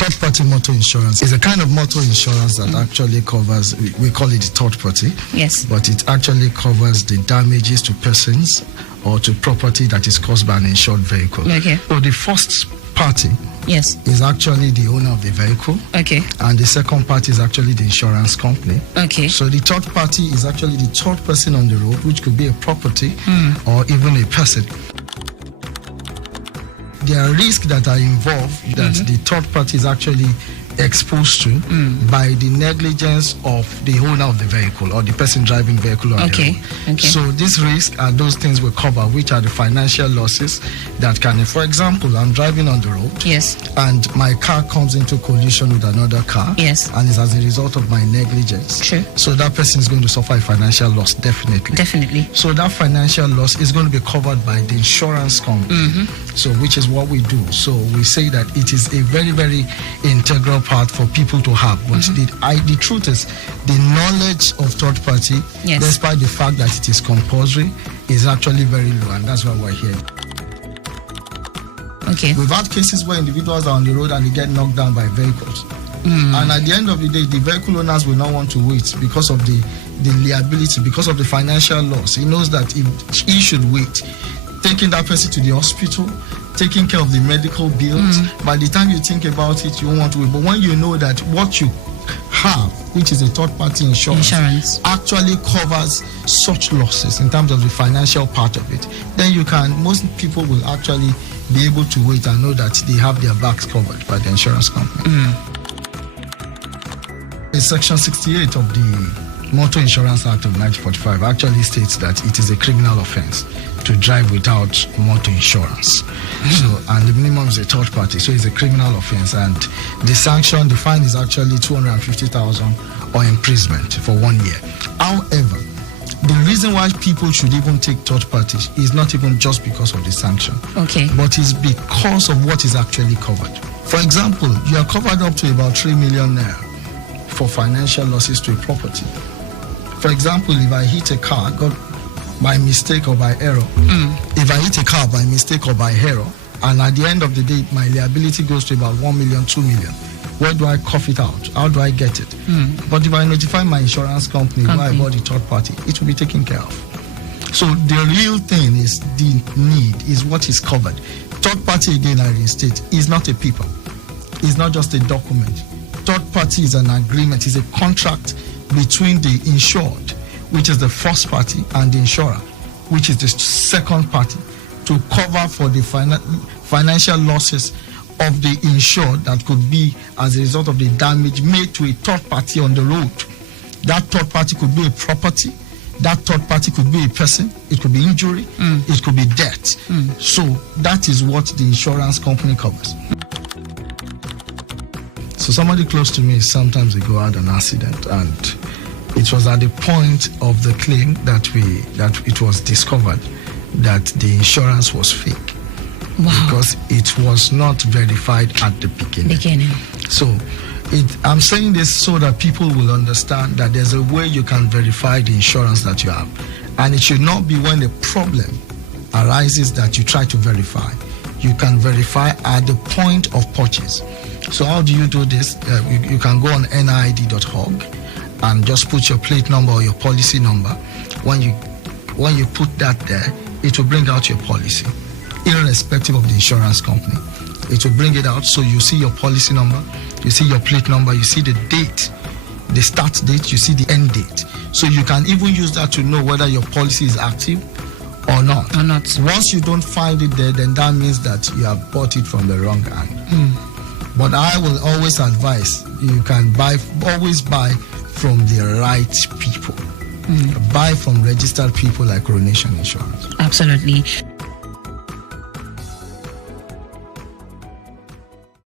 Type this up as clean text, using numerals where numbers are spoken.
third-party motor insurance is a kind of motor insurance that actually covers, we call it third party. Yes. But it actually covers the damages to persons or to property that is caused by an insured vehicle. Okay. So the first party is actually the owner of the vehicle. Okay. And the second party is actually the insurance company. Okay. So the third party is actually the third person on the road, which could be a property or even a person. There are risks that are involved that the third party is actually exposed to by the negligence of the owner of the vehicle or the person driving the vehicle on the road. Okay. So these risks are those things we cover, which are the financial losses that can, for example, I'm driving on the road and my car comes into collision with another car and it's as a result of my negligence. True. So that person is going to suffer a financial loss, definitely. So that financial loss is going to be covered by the insurance company. So which is what we do. So we say that it is a very, very integral part for people to have. But the truth is, the knowledge of third party, despite the fact that it is compulsory, is actually very low, and that's why we're here. Okay. We've had cases where individuals are on the road and they get knocked down by vehicles. And at the end of the day, the vehicle owners will not want to wait because of the liability, because of the financial loss. He knows that if he should wait, taking that person to the hospital, taking care of the medical bills. By the time you think about it, you won't want to wait. But when you know that what you have, which is a third-party insurance, actually covers such losses in terms of the financial part of it, then most people will actually be able to wait and know that they have their backs covered by the insurance company. Section 68 of the Motor Insurance Act of 1945 actually states that it is a criminal offense to drive without motor insurance. And the minimum is a third party, so it's a criminal offense. And the fine is actually 250,000 or imprisonment for 1 year. However, the reason why people should even take third parties is not even just because of the sanction, but it's because of what is actually covered. For example, you are covered up to about 3 million naira for financial losses to a property. For example, if I hit a car, by mistake or by error, if I hit a car by mistake or by error, and at the end of the day, my liability goes to about 1 million, 2 million, where do I cough it out? How do I get it? But if I notify my insurance company where I bought the third party, it will be taken care of. So the real thing is the need, is what is covered. Third party, again, I restate, is not a paper. It's not just a document. Third party is an agreement, is a contract between the insured, which is the first party, and the insurer, which is the second party, to cover for the financial losses of the insured that could be as a result of the damage made to a third party on the road. That third party could be a property, that third party could be a person, it could be injury, it could be death. So that is what the insurance company covers. So somebody close to me sometimes ago had an accident, and it was at the point of the claim that it was discovered that the insurance was fake. Because it was not verified at the beginning. So I'm saying this so that people will understand that there's a way you can verify the insurance that you have, and it should not be when the problem arises that you try to verify. You can verify at the point of purchase. So how do you do this? You can go on nid.org and just put your plate number or your policy number. When you put that there, it will bring out your policy, irrespective of the insurance company. It will bring it out, so you see your policy number, you see your plate number, you see the date, the start date, you see the end date. So you can even use that to know whether your policy is active or not. Once you don't find it there, then that means that you have bought it from the wrong hand. But I will always advise you can always buy from the right people. Buy from registered people like Coronation Insurance. Absolutely.